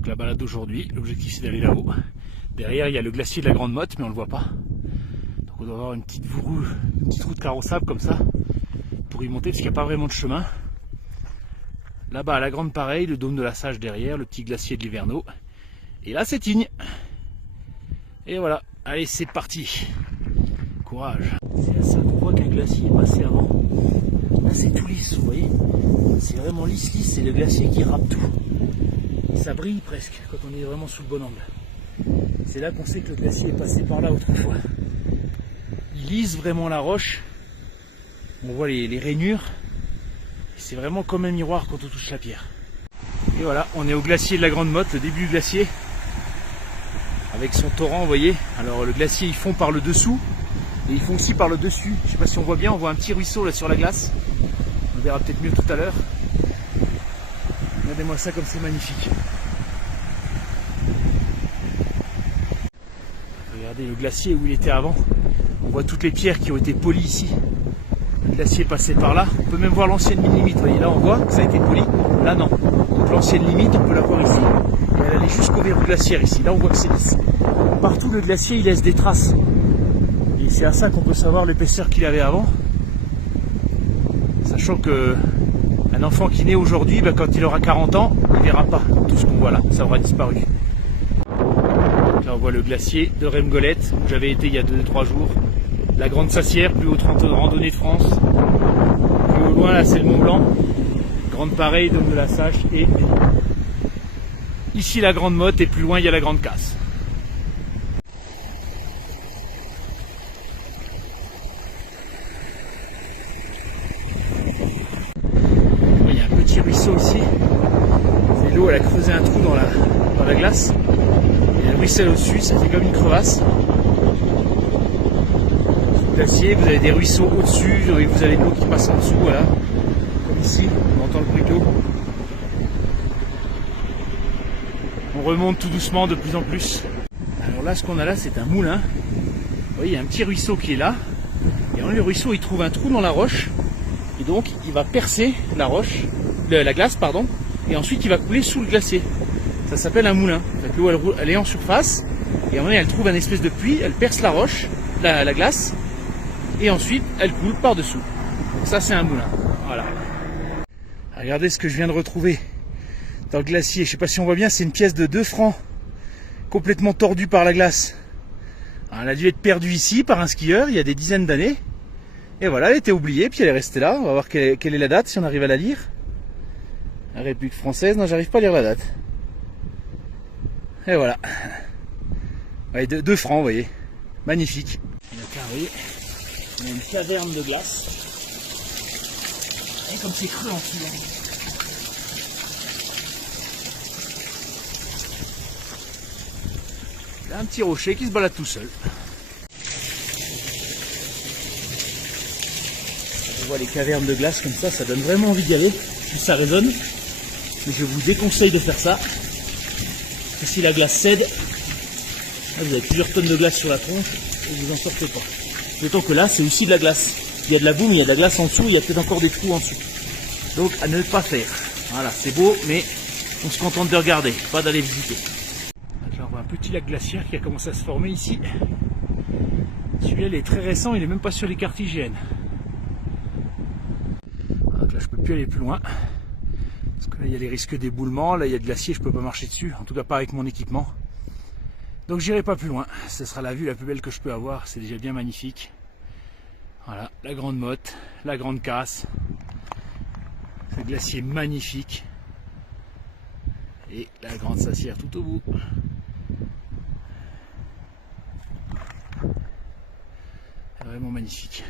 Donc la balade d'aujourd'hui, l'objectif c'est d'aller là-haut. Derrière il y a le glacier de la Grande Motte, mais on le voit pas. Donc on doit avoir une petite route carrossable comme ça pour y monter, parce qu'il n'y a pas vraiment de chemin. Là-bas à la Grande pareil, le dôme de la Sage derrière, le petit glacier de l'Hiverneau. Et là c'est Tignes. Et voilà, allez c'est parti. Courage. C'est à ça qu'on voit qu'un glacier est passé avant. Là c'est tout lisse, vous voyez. C'est vraiment lisse, c'est le glacier qui râpe tout. Ça brille presque quand on est vraiment sous le bon angle. C'est là qu'on sait que le glacier est passé par là autrefois. Il lisse vraiment la roche. On voit les rainures. C'est vraiment comme un miroir quand on touche la pierre. Et voilà, on est au glacier de la Grande Motte, le début du glacier. Avec son torrent, vous voyez. Alors le glacier il fond par le dessous. Et il fond aussi par le dessus. Je ne sais pas si on voit bien, on voit un petit ruisseau là sur la glace. On verra peut-être mieux tout à l'heure. Regardez-moi ça comme c'est magnifique. Regardez le glacier où il était avant. On voit toutes les pierres qui ont été polies ici. Le glacier est passé par là. On peut même voir l'ancienne limite. Vous voyez, là on voit que ça a été poli. Là non. Donc l'ancienne limite, on peut la voir ici. Et elle allait jusqu'au verrou glaciaire ici. Là on voit que c'est lisse. Partout le glacier il laisse des traces. Et c'est à ça qu'on peut savoir l'épaisseur qu'il avait avant. Sachant que un enfant qui naît aujourd'hui, quand il aura 40 ans, il ne verra pas tout ce qu'on voit là, ça aura disparu. Donc là on voit le glacier de Remgolette, où j'avais été il y a 2-3 jours. La Grande Sassière, plus haute randonnée de France. Plus au loin là c'est le Mont Blanc. Grande pareille, dôme de la Sage. Et ici la Grande Motte et plus loin il y a la Grande Casse. Ruisseau ici, c'est l'eau, elle a creusé un trou dans la glace, et elle ruisselle au-dessus, ça fait comme une crevasse. Sous le glacier, vous avez des ruisseaux au-dessus, et vous avez de l'eau qui passe en dessous, voilà, comme ici, on entend le bruit de l'eau. On remonte tout doucement de plus en plus. Alors là, ce qu'on a là, c'est un moulin. Vous voyez, il y a un petit ruisseau qui est là, et le ruisseau, il trouve un trou dans la roche, et donc il va percer la roche, la glace pardon, et ensuite il va couler sous le glacier. Ça s'appelle un moulin. L'eau elle est en surface et à un moment donné elle trouve un espèce de puits, elle perce la roche, la glace, et ensuite elle coule par dessous. Donc ça c'est un moulin. Voilà. Regardez ce que je viens de retrouver dans le glacier. Je sais pas si on voit bien, c'est une pièce de 2 francs complètement tordue par la glace. Alors, elle a dû être perdue ici par un skieur il y a des dizaines d'années. Et voilà, elle était oubliée, puis elle est restée là. On va voir quelle est la date si on arrive à la lire. La République française, non, j'arrive pas à lire la date. Et voilà. Ouais, 2 francs, vous voyez. Magnifique. D'accord, vous voyez, on a une caverne de glace. Et comme c'est creux en dessous. Il y a un petit rocher qui se balade tout seul. On voit les cavernes de glace comme ça donne vraiment envie d'y aller. Si ça résonne. Mais je vous déconseille de faire ça. Parce que si la glace cède, là, vous avez plusieurs tonnes de glace sur la tronche et vous en sortez pas. D'autant que là, c'est aussi de la glace. Il y a de la boue, mais il y a de la glace en dessous, il y a peut-être encore des trous en dessous. Donc à ne pas faire. Voilà, c'est beau, mais on se contente de regarder, pas d'aller visiter. Là, on voit un petit lac glaciaire qui a commencé à se former ici. Celui-là, il est très récent, il n'est même pas sur les cartes IGN. Donc là, je peux plus aller plus loin. Parce que là il y a les risques d'éboulement, là il y a de glacier, je peux pas marcher dessus, en tout cas pas avec mon équipement. Donc j'irai pas plus loin, ce sera la vue la plus belle que je peux avoir, c'est déjà bien magnifique. Voilà, la Grande Motte, la Grande Casse, ce glacier magnifique. Et la Grande Sassière tout au bout. Vraiment magnifique.